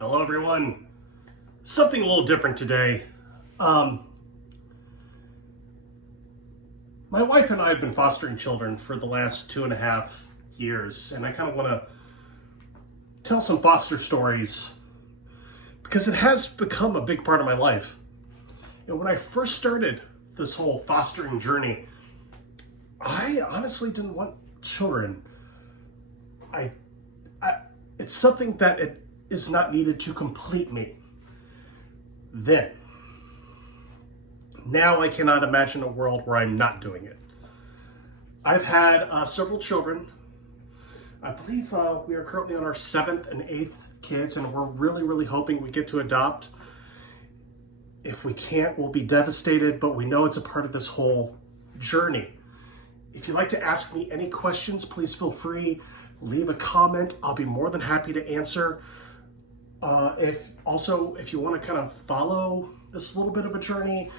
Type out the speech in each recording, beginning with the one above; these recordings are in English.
Hello everyone. Something a little different today. My wife and I have been fostering children for the last 2.5 years, and I kind of want to tell some foster stories because it has become a big part of my life. And when I first started this whole fostering journey, I honestly didn't want children. It's something that it is not needed to complete me. Now I cannot imagine a world where I'm not doing it. I've had several children. I believe we are currently on our 7th and 8th kids, and we're really hoping we get to adopt. If we can't, we'll be devastated, but we know it's a part of this whole journey. If you'd like to ask me any questions, please feel free. Leave a comment. I'll be more than happy to answer. If you want to kind of follow this little bit of a journey,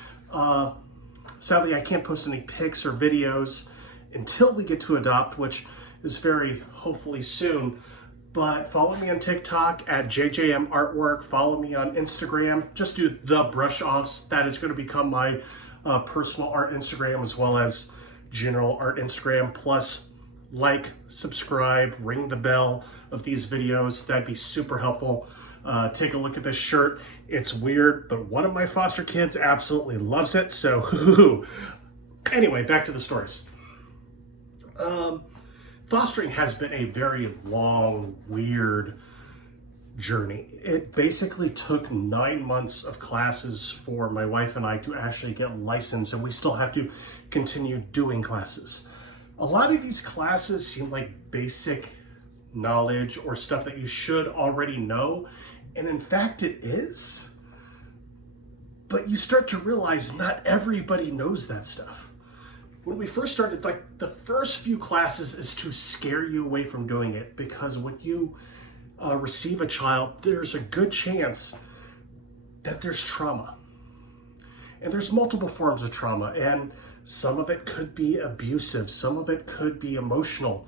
sadly I can't post any pics or videos until we get to adopt, which is very hopefully soon. But follow me on TikTok at JJM Artwork. Follow me on Instagram. Just do the brush offs. That is going to become my personal art Instagram as well as general art Instagram. Plus, like, subscribe, ring the bell of these videos. That'd be super helpful. Take a look at this shirt. It's weird, but one of my foster kids absolutely loves it. So, anyway, back to the stories. Fostering has been a very long, weird journey. It basically took 9 months of classes for my wife and I to actually get licensed, and we still have to continue doing classes. A lot of these classes seem like basic knowledge or stuff that you should already know, and in fact it is. But you start to realize not everybody knows that stuff. When we first started, like the first few classes is to scare you away from doing it, because when you receive a child, there's a good chance that there's trauma. And there's multiple forms of trauma, and some of it could be abusive, some of it could be emotional.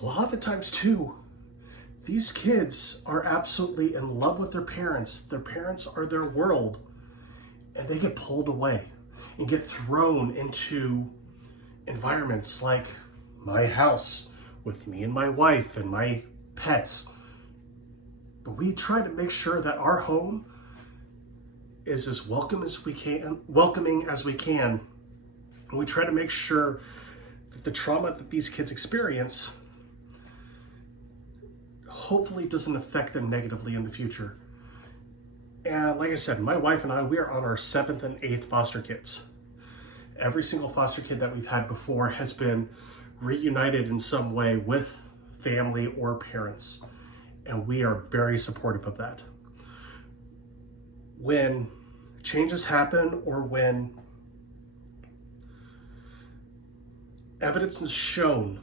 A lot of the times too, these kids are absolutely in love with their parents. Their parents are their world, and they get pulled away and get thrown into environments like my house with me and my wife and my pets. But we try to make sure that our home is as welcoming as we can. And we try to make sure that the trauma that these kids experience hopefully doesn't affect them negatively in the future. And like I said, my wife and I, we are on our 7th and 8th foster kids. Every single foster kid that we've had before has been reunited in some way with family or parents. And we are very supportive of that. When changes happen, or when evidence is shown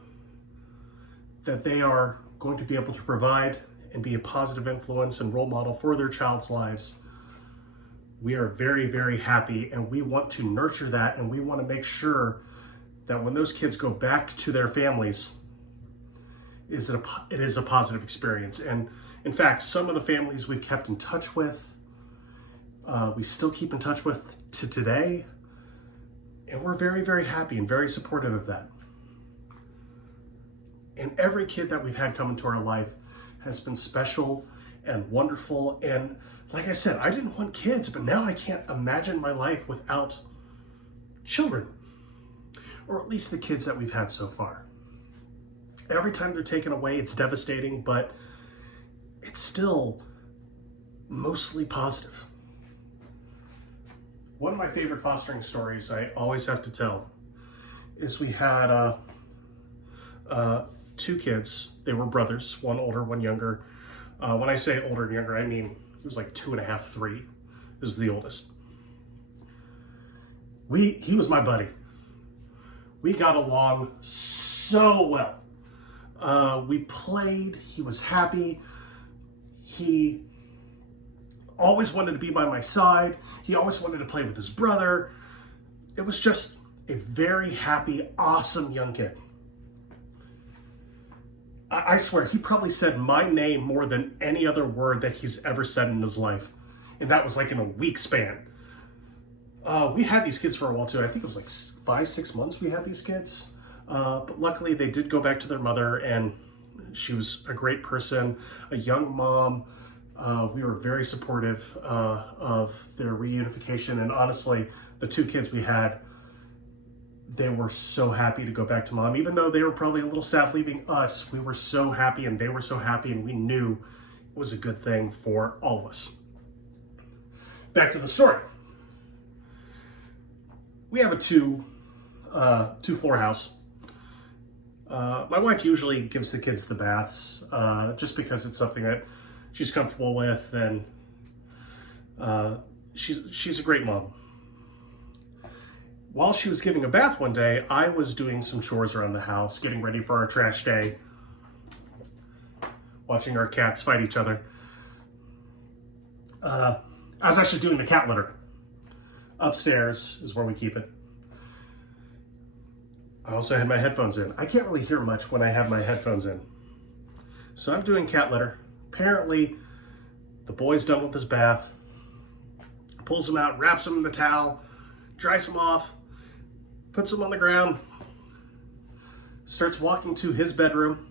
that they are going to be able to provide and be a positive influence and role model for their child's lives, we are very happy, and we want to nurture that, and we want to make sure that when those kids go back to their families, it is a positive experience. And in fact, some of the families we've kept in touch with, we still keep in touch with to today, and we're very happy and very supportive of that. And every kid that we've had come into our life has been special and wonderful. And like I said, I didn't want kids, but now I can't imagine my life without children, or at least the kids that we've had so far. Every time they're taken away, it's devastating, but it's still mostly positive. One of my favorite fostering stories I always have to tell is we had 2 kids. They were brothers, one older, one younger. When I say older and younger, I mean he was like 2.5, 3. This is the oldest. He was my buddy. We got along so well. We played. He was happy. He always wanted to be by my side. He always wanted to play with his brother. It was just a very happy, awesome young kid. I swear, he probably said my name more than any other word that he's ever said in his life. And that was like in a week span. We had these kids for a while too. I think it was like 5-6 months we had these kids. But luckily they did go back to their mother, and she was a great person, a young mom. We were very supportive of their reunification. And honestly, the 2 kids we had, they were so happy to go back to mom. Even though they were probably a little sad leaving us, we were so happy and they were so happy, and we knew it was a good thing for all of us. Back to the story. We have a two-floor house. My wife usually gives the kids the baths just because it's something that she's comfortable with, and she's a great mom. While she was giving a bath one day, I was doing some chores around the house, getting ready for our trash day, watching our cats fight each other. I was actually doing the cat litter. Upstairs is where we keep it. I also had my headphones in. I can't really hear much when I have my headphones in. So I'm doing cat litter. Apparently, the boy's done with his bath, pulls him out, wraps him in the towel, dries him off, puts him on the ground, starts walking to his bedroom,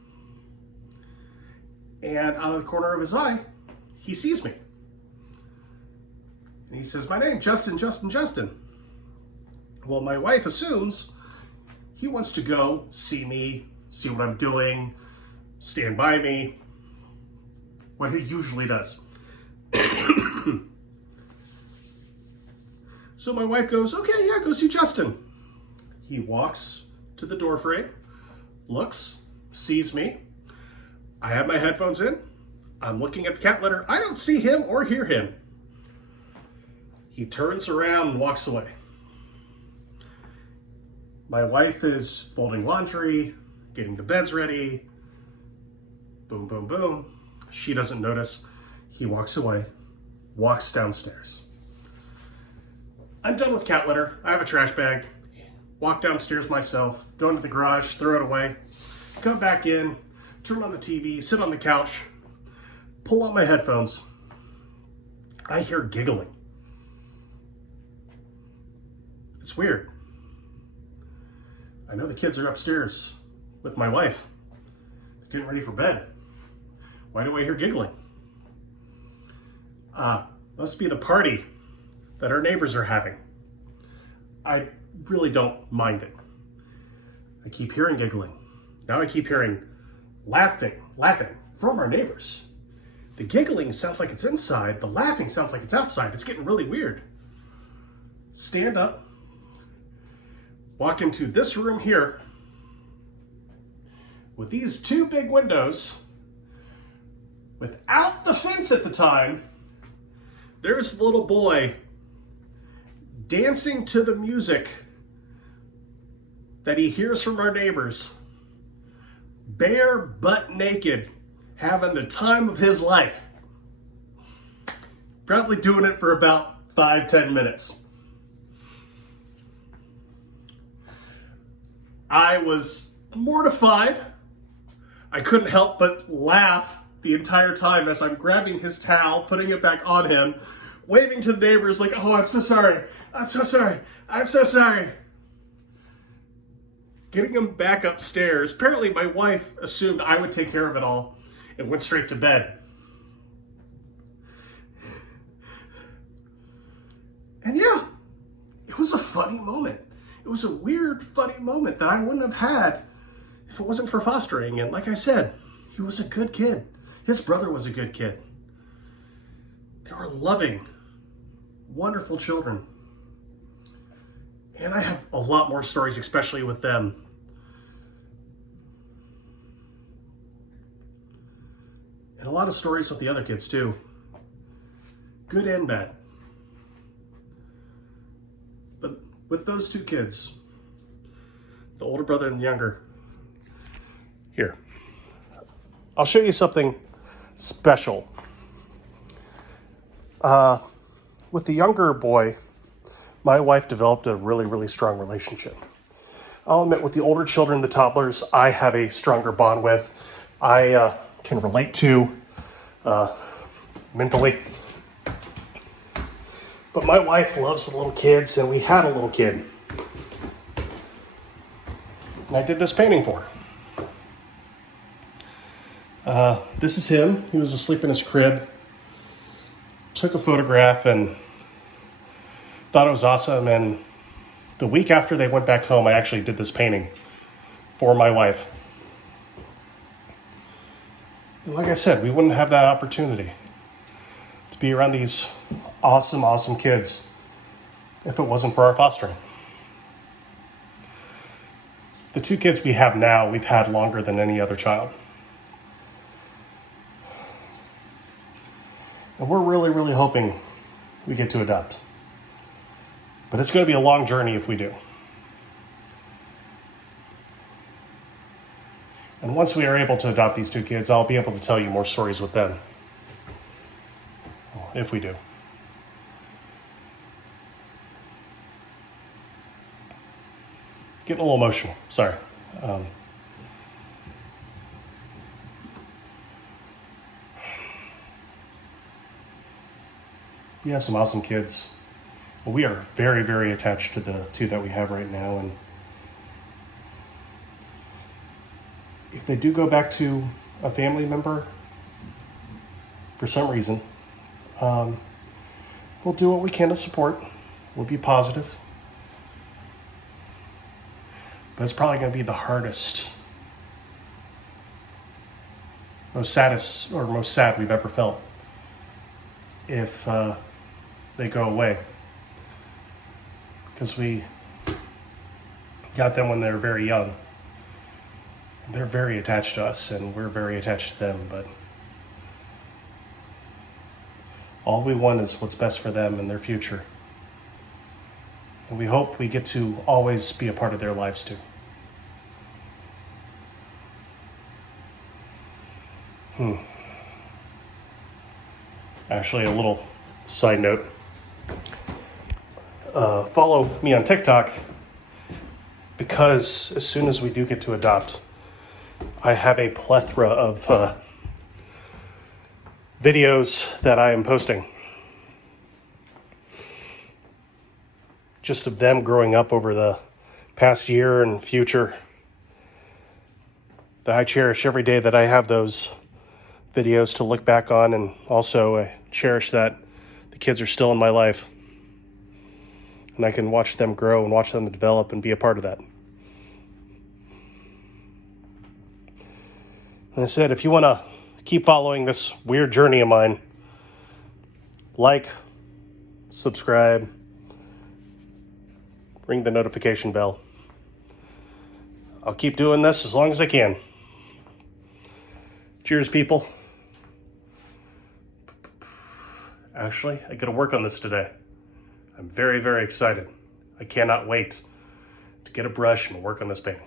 and out of the corner of his eye, he sees me. And he says, "My name, Justin, Justin, Justin." Well, my wife assumes he wants to go see me, see what I'm doing, stand by me, what he usually does. So my wife goes, "Okay, yeah, go see Justin." He walks to the door frame, looks, sees me. I have my headphones in. I'm looking at the cat litter. I don't see him or hear him. He turns around and walks away. My wife is folding laundry, getting the beds ready. Boom, boom, boom. She doesn't notice. He walks away, walks downstairs. I'm done with cat litter. I have a trash bag. Walk downstairs myself, go into the garage, throw it away, come back in, turn on the TV, sit on the couch, pull out my headphones. I hear giggling. It's weird. I know the kids are upstairs with my wife. They're getting ready for bed. Why do I hear giggling? Must be the party that our neighbors are having. I really don't mind it. I keep hearing giggling. Now I keep hearing laughing from our neighbors. The giggling sounds like it's inside. The laughing sounds like it's outside. It's getting really weird. Stand up, walk into this room here with these 2 big windows. Without the fence at the time, there's the little boy dancing to the music that he hears from our neighbors, bare butt naked, having the time of his life. Probably doing it for about 5-10 minutes. I was mortified. I couldn't help but laugh the entire time as I'm grabbing his towel, putting it back on him, waving to the neighbors like, "Oh, I'm so sorry. I'm so sorry. I'm so sorry." Getting him back upstairs. Apparently my wife assumed I would take care of it all and went straight to bed. And yeah, it was a funny moment. It was a weird, funny moment that I wouldn't have had if it wasn't for fostering. And like I said, he was a good kid. His brother was a good kid. They were loving, wonderful children. And I have a lot more stories, especially with them. And a lot of stories with the other kids too. Good and bad. But with those 2 kids, the older brother and the younger, here, I'll show you something special. With the younger boy, my wife developed a really, really strong relationship. I'll admit, with the older children, the toddlers, I have a stronger bond with. I can relate to mentally. But my wife loves the little kids, and we had a little kid. And I did this painting for her. This is him. He was asleep in his crib. Took a photograph and thought it was awesome. And the week after they went back home, I actually did this painting for my wife. And like I said, we wouldn't have that opportunity to be around these awesome, awesome kids if it wasn't for our fostering. The 2 kids we have now, we've had longer than any other child. And we're really, really hoping we get to adopt. But it's going to be a long journey if we do. And once we are able to adopt these 2 kids, I'll be able to tell you more stories with them. If we do. Getting a little emotional, sorry. We have some awesome kids. We are very, very attached to the 2 that we have right now. And if they do go back to a family member, for some reason, we'll do what we can to support. We'll be positive. But it's probably going to be the hardest, most sad we've ever felt if they go away. Because we got them when they were very young. They're very attached to us, and we're very attached to them, but all we want is what's best for them and their future. And we hope we get to always be a part of their lives too. Actually, a little side note. Follow me on TikTok, because as soon as we do get to adopt, I have a plethora of videos that I am posting. Just of them growing up over the past year and future. That I cherish every day that I have those videos to look back on, and also I cherish that the kids are still in my life. And I can watch them grow and watch them develop and be a part of that. And I said, if you want to keep following this weird journey of mine, like, subscribe, ring the notification bell. I'll keep doing this as long as I can. Cheers, people. Actually, I got to work on this today. I'm very, very excited. I cannot wait to get a brush and work on this painting.